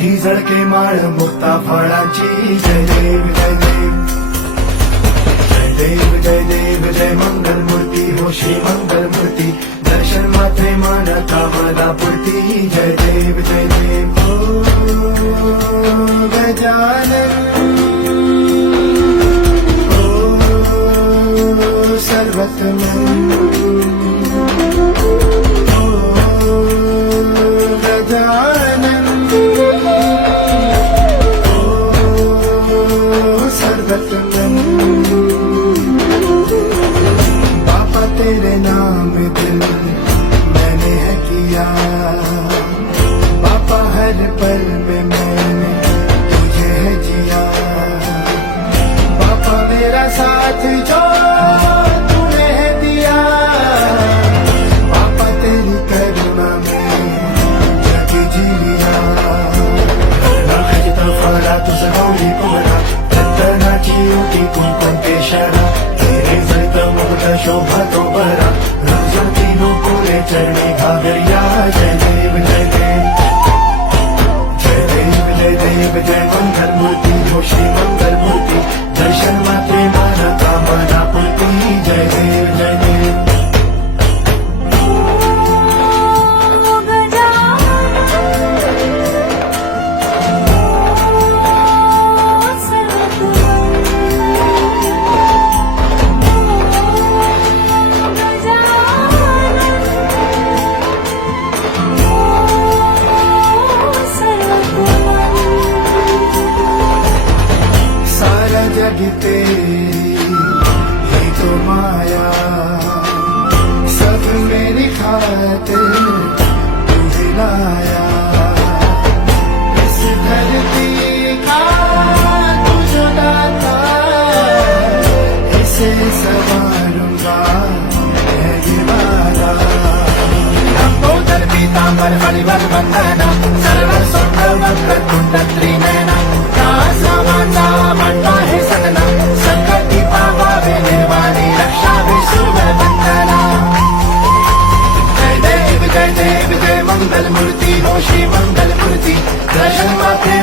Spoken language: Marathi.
मोठी झळके माळ मुक्ता फळाची जय देव जय देव जय देव जय देव जय मंगल मूर्ती हो श्री मंगल मूर्ती दर्शन मात्रे मान कामना पूर्ती जय देव जय देव ओ गजानन ओ सर्वतमन पापा तेरे नाम दिल मैंने है किया पापा हर पल में मैंने तुझे है जिया पापा मेरा साथ जो तूने है दिया पापा तेरी करुणा में जग जी लिया फळा तुझं गौरी पोळा रतनाची ओटी कुंकूम केशरा तेरे जैत मुक्त शोभा तो बरा रंजती पुरे चरणी घागरिया जय देव जय देव जय देव जय देव जय मंगल मूर्ती हो श्री मंगल मूर्ती दर्शन मात्रे मान कामना पूर्ती जय देव जय देव जग तेरी ये तो माया सब मेरी खातिर तू दिलाया इस धरती का तू जो दाता इसे संवारूंगा है ये वादा लंबोदर पीतांबर हरिवर वंदना सर्व सुंदर वक्र कुंड त्रिनयना समाचा म्हणता हे सदना संकटी पावावे निर्वाणी रक्षावे सुवर वंदना जय देव जय देव जय मंगल मूर्ती हो श्री मंगल मूर्ती दर्शन माते